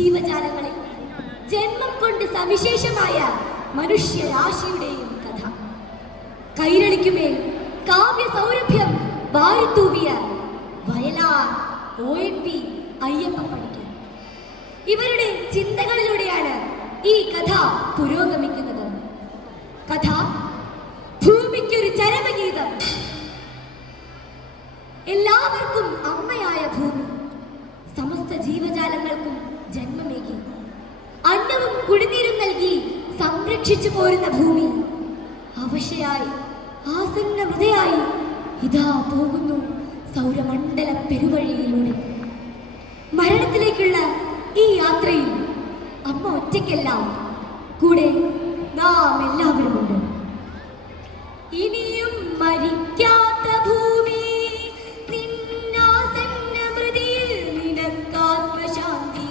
ജീവജാലങ്ങളിൽ ജന്മം കൊണ്ട് സവിശേഷമായ മനുഷ്യരാശിയുടെയും കഥ. കൈരളിക്കുമേൽ കാവ്യ സൗരഭ്യം വാരിത്തൂവിയ വയലാർ ONV അയ്യപ്പ പണിക്കർ. ഇവരുടെ ചിന്തകളിലൂടെയാണ് ഈ കഥ പുരോഗമിക്കുന്നത്. കഥ ഭൂമിക്കൊരു ചരമഗീതം. എല്ലാവർക്കും അമ്മയായ ഭൂമി സമസ്ത ജീവജാലങ്ങൾക്കും ജന്മമേകി അന്നവും കുടിനീരും നൽകി സംരക്ഷിച്ചു പോരുന്ന ഭൂമി അവശയായി ആസന്നമൃതയായി ഇതാ പോകുന്നു സൗരമണ്ഡല പെരുവഴിയിലൂടെ. മരണത്തിലേക്കുള്ള ഈ യാത്രയിൽ അമ്മ ഒറ്റയ്ക്കല്ല, കൂടെ നാം എല്ലാവരുമുണ്ട്. ഇനിയും മരിക്കാത്ത ഭൂമി നിന്നാസന്നമൃതിയിൽ നിനക്കാത്മശാന്തി.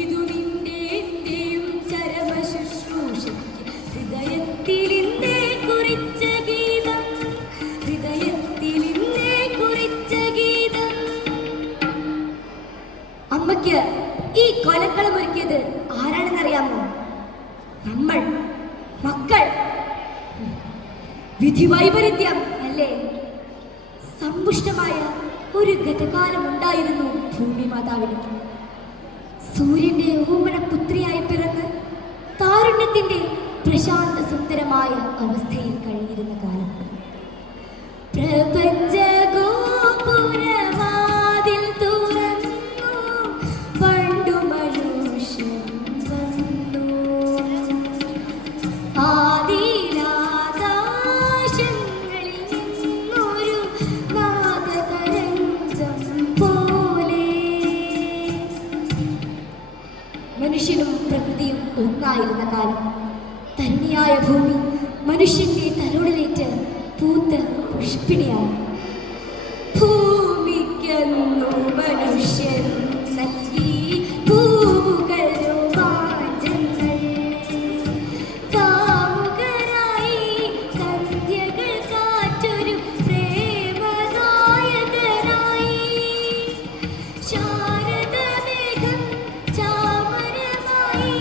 ഇതു നിന്റെ എന്റെയും ചരമ ശുശ്രൂഷയ്ക്ക് ഹൃദയത്തിലിന്നേ കുറിച്ച ഗീതം, ഹൃദയത്തിലിന്നേ കുറിച്ച ഗീതം. അമ്മയ്ക്ക് ഈ കൊലക്കളം ഒരുക്കിയത് ആരാണെന്നറിയാമോ? നമ്മൾ മക്കൾ. വിധിവൈപരീത്യം അല്ലേ? സമ്പുഷ്ടമായ ഒരു ഗതകാലം ഉണ്ടായിരുന്നു ഭൂമി മാതാവിന്. സൂര്യന്റെ ഓമന പുത്രിയായി പിറന്ന് താരുണ്യത്തിന്റെ പ്രശാന്ത സുന്ദരമായ അവസ്ഥയിൽ കഴിഞ്ഞിരുന്ന കാലം. പ്രപഞ്ച ഗോപുരവാതിൽ തുറന്നു പണ്ടു മനുഷ്യൻ വന്നു. ആദിലാകാശങ്ങളിൽ നിന്നൊരു നാദതരംഗം പോലെ മനുഷ്യനും പ്രകൃതിയും ഒന്നായിരുന്ന കാലം. തരുണിയായ ഭൂമി മനുഷ്യന്റെ തലോടലേറ്റ് പൂത്ത് പുഷ്പിണിയായി. ഭൂമിക്കെന്നു മനുഷ്യൻ നൽകി പൂവുകൾ രോമാഞ്ചങ്ങൾ. കാമുകരായി സന്ധ്യകൾ കാറ്റൊരു പ്രേമനായകനായി. ശാരദമേഘം ചാമരമായി,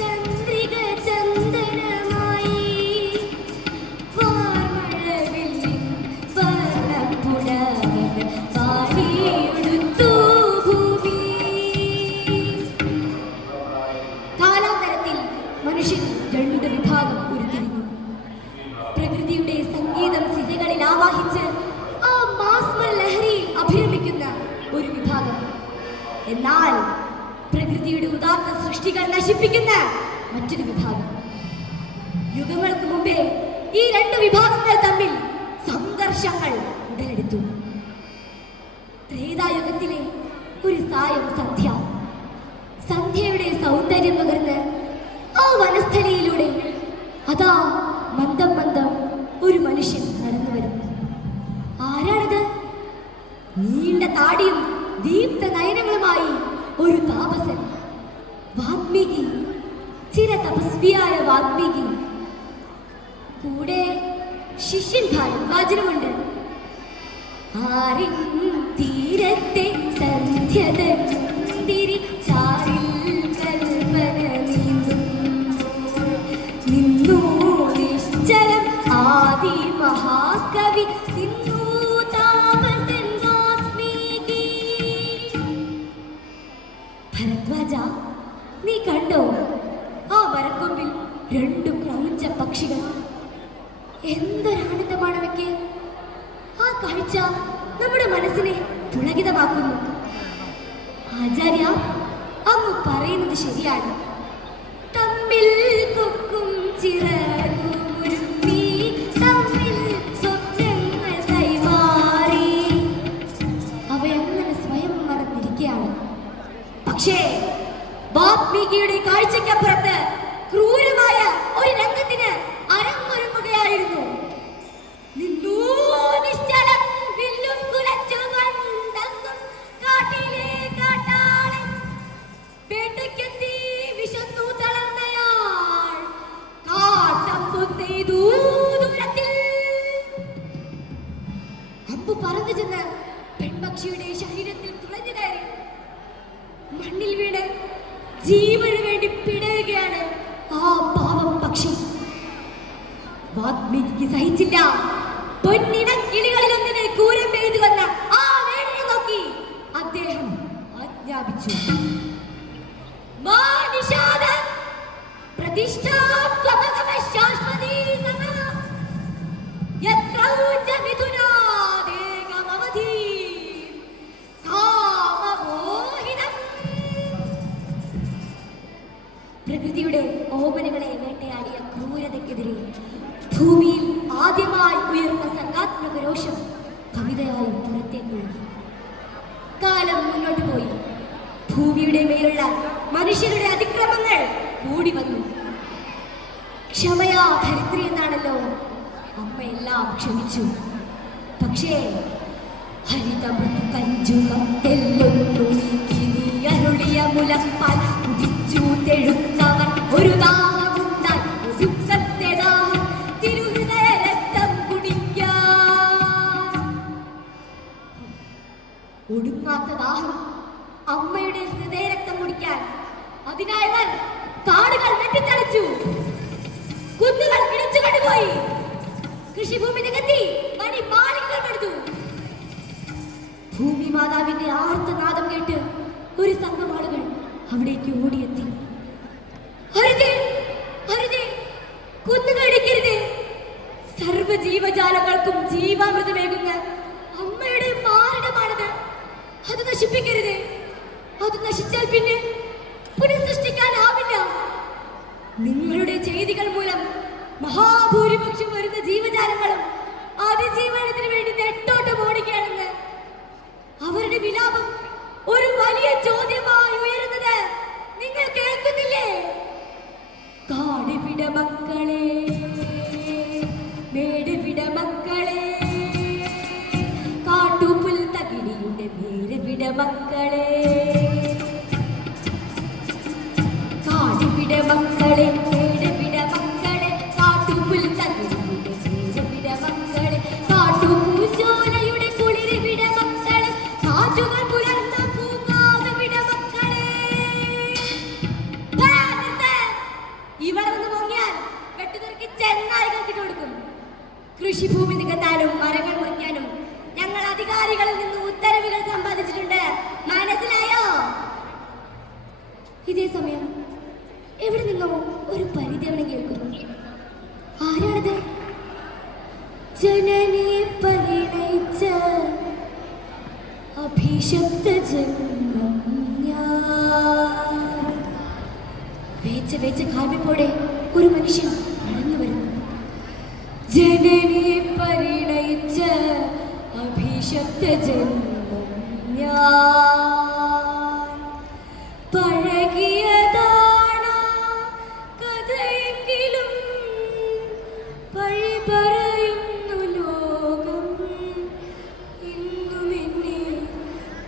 ചന്ദ്രിക ചന്ദനമായി. വാർമഴവില്ലിൻ വർണ്ണപ്പുടവകൾ വാരിയെടുത്തു ഭൂമി. കാലാന്തരത്തിൽ മനുഷ്യൻ രണ്ട് വിഭാഗം ഉരുത്തിരിഞ്ഞു. പ്രകൃതിയുടെ സംഗീതം സിരകളിൽ ആവാഹിച്ച് ആ മാസ്മര ലഹരിയിൽ അഭിരമിക്കുന്ന ഒരു വിഭാഗം. എന്നാൽ പ്രകൃതിയുടെ ഉദാത്ത സൃഷ്ടികൾ നശിപ്പിക്കുന്ന മറ്റൊരു വിഭാഗം. യുഗങ്ങൾക്ക് മുമ്പേ ഈ രണ്ട് വിഭാഗങ്ങൾ തമ്മിൽ സംഘർഷങ്ങൾ ഉടലെടുത്തു. ത്രേതായുഗത്തിലെ ഒരു സായം സന്ധ്യ. സന്ധ്യയുടെ സൗന്ദര്യം പകർന്ന് ആ വനസ്ഥലിയിലൂടെ അതാ മന്ദം മന്ദം ഒരു മനുഷ്യൻ നടന്നു വരും. ആരാണത്? നീണ്ട താടിയും ദീപ്ത നയനങ്ങളുമായി ഒരു താപസൻ, വാത്മീകി, ചിരതപസ്വിയായ വാത്മീകി. കൂടെ ശിഷ്യൻ ഭാരദ്വാജനുമുണ്ട്. ആരിൻ തീരത്തെ സന്ധ്യതന്തിരി ചാരിൽ കൽപ്പന നിന്നു നിശ്ചലം ആദി മഹാകവി നിന്നു താപസൻ വാത്മീകി. ഭരദ്വാജ, നീ കണ്ടോ ആ മരക്കൊമ്പിൽ രണ്ടു ക്രൗഞ്ച പക്ഷികൾ? എന്തൊരാനന്ദമാണവയ്ക്ക്! ആ കാഴ്ച നമ്മുടെ മനസ്സിനെ പുളകിതമാക്കുന്നു. ആചാര്യ, അങ്ങ് പറയുന്നത് ശരിയാണ്. തമ്മിൽ കൊക്കും ചിറകുമുരുമ്മി, തമ്മിൽ സ്വപ്നങ്ങൾ കൈമാറി. അവയങ്ങനെ സ്വയം മറന്നിരിക്കുകയാണ്. പക്ഷേ വാത്മീകിയുടെ കാഴ്ചയ്ക്കപ്പുറത്ത് ക്രൂരമായ ഒരു രംഗത്തിന് അരങ്ങൊരുങ്ങുകയായിരുന്നു. നിന്നു നിശ്ചലം വില്ലും കുലച്ചുകൊണ്ടങ്ങും കാട്ടിലെ കാട്ടാളൻ. വേട്ടയ്ക്കെത്തി വിശന്നു തളർന്നയാൾ കാട്ടമ്പു നെയ്തു ദൂരത്തിൽ. അമ്പു പറന്നു ചെന്ന് പെൺപക്ഷിയുടെ ശരീരത്തിൽ തുളഞ്ഞു കയറി മണ്ണിൽ വീണ് ജീവന് വേണ്ടി പിടയുകയാണ് ആ പാവം പക്ഷി. വാത്മീകിക്ക് സഹിച്ചില്ല. പൊന്നിട കിളികളിലൊന്നിനെ കൂരം പെയ്തു വന്ന ആ വേടിനെ നോക്കി അദ്ദേഹം ആജ്ഞാപിച്ചു, പ്രകൃതിയുടെ ഓമനകളെ വേട്ടയാടിയ ക്രൂരതയ്ക്കെതിരെ ഭൂമിയിൽ ആദ്യമായി ഉയർന്ന സർഗാത്മക രോഷം കവിതയായി പുറത്തേക്ക് ഒഴുകി. കാലം മുന്നോട്ട് പോയി. ഭൂമിയുടെ മേലുള്ള മനുഷ്യരുടെ അതിക്രമങ്ങൾ കൂടി വന്നു. ക്ഷമയാ ധരിത്രി എന്നാണല്ലോ അമ്മ എല്ലാം ക്ഷമിച്ചു. പക്ഷേ ഹരിതമൃതു കഞ്ചുകം തെല്ലൊന്നു നീക്കി നീ അരുളിയ മുലപ്പാൽ കുടിച്ചു തെഴുത്തവൻ ഒരു ദാഹമുണ്ടായി ദുഃഖത്തെ ദാഹം തിരുഹൃദയ രക്തം കുടിക്കാൻ. ഒടുങ്ങാത്ത ദാഹം അമ്മയുടെ ഹൃദയരക്തം കുടിക്കാൻ. അതിനായി അവർ കാടുകൾ വെട്ടിത്തെളിച്ചു, കുന്നുകൾ ഇടിച്ചു കണ്ടുപോയി, കൃഷിഭൂമി നികത്തി മണിമാളികകൾ പണിതു. ഭൂമി മാതാവിന്റെ ആർത്തനാദം കേട്ട് ഒരു സംഘം ആളുകൾ അവിടേക്ക് ഓടിയെത്തി. അരുതേ, അരുതേ, കുന്നുകൾ ഇടിക്കരുതേ. സർവ്വജീവജാലങ്ങൾക്കും ജീവാമൃതമേകുന്ന അമ്മയുടെ മാരണമാണത്. അത് നശിപ്പിക്കരുതേ. അത് നശിച്ചാൽ പിന്നെ പുനഃസൃഷ്ടിക്കാനാവില്ല. നിങ്ങളുടെ ചെയ്തികൾ മൂലം മഹാഭൂരിപക്ഷം വരുന്ന ജീവജാലങ്ങളും അതിജീവനത്തിന് വേണ്ടി നെട്ടോട്ടം ഓടുകയാണെന്ന് അവരുടെ വിലാപം ഒരു വലിയ ചോദ്യമായി ഉയരുന്നത് നിങ്ങൾ കേൾക്കുന്നില്ലേ? കാടുവിട മക്കളെ, മേടുവിട മക്കളെ, കാട്ടുപുൽ തകിടിയുടെ വേരുവിട മക്കളെ, കാടുവിട മക്കളെ, മേടുവിട മക്കളെ, കാട്ടുപുൽ തകിടിയുടെ വേരുവിട മക്കളെ, കാട്ടുപൂച്ചോലയുടെ കുളിരുവിട മക്കളെ, കാറ്റുകൾ പുലർന്ന പൂങ്കാവുവിട മക്കളെ. ഇവിടെ നിന്ന് പൊങ്ങിയാൽ വെട്ടുനിറുക്കി ചെന്നായികൾക്ക് കൊടുക്കും. കൃഷിഭൂമി നികത്താനും മരങ്ങൾ മുറിക്കാനും ഞങ്ങൾ അധികാരികളിൽ നിന്ന് ഉത്തരവുകൾ സമ്പാദിച്ചിട്ടുണ്ട്. മനസ്സിലായോ? ഇതേ സമയം എവിടെ നിന്നോ ഒരു പരിദേവനം കേൾക്കുന്നു. ആരാണത്? ജനനിയെ പരിണയിച്ച അഭിശപ്ത ജന്മം ഞാൻ. വേച്ച വേച്ച കാൽവെപ്പോടെ ഒരു മനുഷ്യൻ നടന്നു വരുന്നു. ജനനിയെ പരിണയിച്ച അഭിശപ്ത ജന്മം ഞാൻ. പഴകിയതാണ് കഥയെങ്കിലും പഴി പറയുന്നു ലോകം. ഇന്നും എന്നെ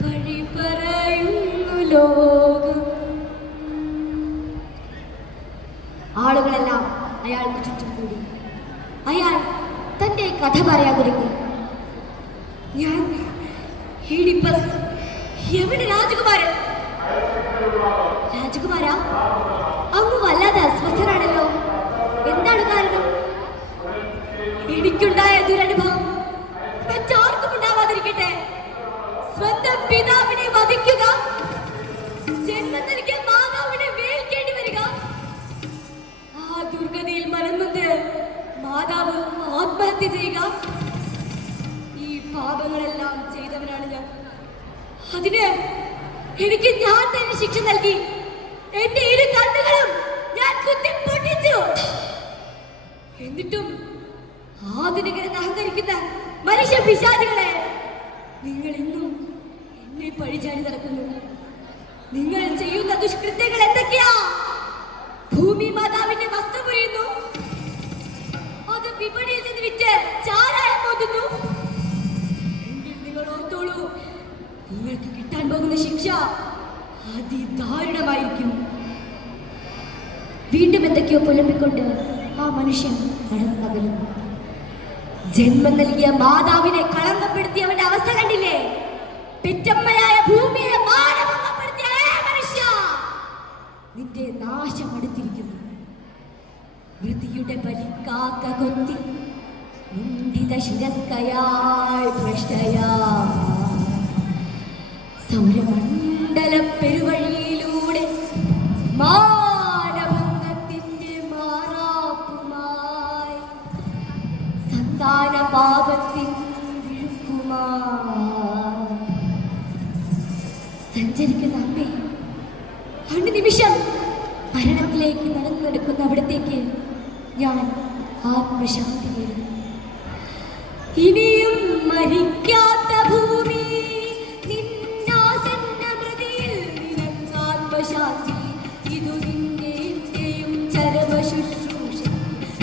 പഴി പറയുന്നു ലോകം. ആളുകളെല്ലാം അയാൾക്ക് ചുറ്റും കൂടി. അയാൾ തന്റെ കഥ പറയാൻ തുടങ്ങി. ഞാൻ ഈഡിപ്പസ്. എവിടെ രാജകുമാരൻ? രാജകുമാരാ, അങ്ങ് വല്ലാതെ അസ്വസ്ഥനാണല്ലോ. എന്താണ് കാരണം? എനിക്കുണ്ടായ ദുരനുഭവം മറ്റാർക്കും ഉണ്ടാവാതിരിക്കട്ടെ. സ്വന്തം പിതാവിനെ വധിക്കുക, ജന്മം നൽകിയ മാതാവിനെ വേൽക്കേണ്ടി വരിക, ആ ദുർഗതിയിൽ മനംനൊന്ത് മാതാവ് ആത്മഹത്യ ചെയ്യുക. ഈ പാപങ്ങളെല്ലാം ചെയ്തവനാണ് ഞാൻ. അതിന് എനിക്ക് ഞാൻ തന്നെ ശിക്ഷ നൽകി. എന്റെ ഇരു കണ്ണുകളും ഞാൻ കുത്തി പൊട്ടിച്ചു. എന്നിട്ടും ആധുനികരെന്ന് അഹങ്കരിക്കുന്ന മനുഷ്യ പിശാചുകളെ, നിങ്ങൾ ഇന്നും എന്നെ പഴിചാടി നടക്കുന്നു. നിങ്ങൾ ചെയ്യുന്ന ദുഷ്കൃത്യങ്ങൾ എന്തൊക്കെയാ? ഭൂമി മാതാവിന്റെ വസ്ത്രം പൊഴിയുന്നു, അത് വിപണിയിൽ നിന്ന് വിറ്റ് ചാരായം പോതുന്നു. എങ്കിൽ നിങ്ങൾ ഓർത്തോളൂ, നിങ്ങൾക്ക് കിട്ടാൻ പോകുന്ന ശിക്ഷ അതിദാരുണമായിരിക്കും. വീണ്ടും എന്തൊക്കെയോ പുലമ്പിക്കൊണ്ട് ആ മനുഷ്യൻ നടന്നകലുന്നു. ജന്മം നൽകിയ മാതാവിനെ കളങ്കപ്പെടുത്തിയവന്റെ അവസ്ഥ കണ്ടില്ലേ? പെറ്റമ്മയായ ഭൂമിയെ മാനഭംഗപ്പെടുത്തിയ മനുഷ്യ, കാക്ക കൊത്തി മുണ്ടിത ശിരസ്കയാൾ ഭ്രഷ്ടയാ സൗരമണ്ഡല പെരുവഴിയിലൂടെ മാനഭംഗത്തിന്റെ മാറാപ്പുമായി സന്താന പാപത്തിൻ വിഴുക്കുമായി സഞ്ചരിക്കുന്ന അമ്മേ, രണ്ട് നിമിഷം മരണത്തിലേക്ക് നടന്നെടുക്കുന്ന അവിടത്തേക്ക് ഞാൻ ആത്മശാന്തി നേടുന്നു. ഇനിയും മരിക്കാത്ത ഭൂമി നിന്നാസന്ന മൃതിയിൽ നിനക്കാത്മശാന്തി. ഇതു നിന്റെയും ചരമശുശ്രൂഷ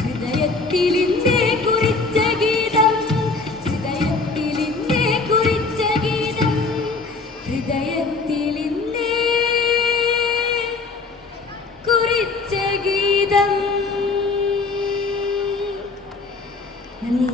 ഹൃദയത്തിലിന്നെ കുറിച്ച ഗീതം, ഹൃദയത്തിലിന്നെ കുറിച്ച ഗീതം, ഹൃദയത്തിലിന്നെ കുറിച്ച ഗീതം. നന്ദി.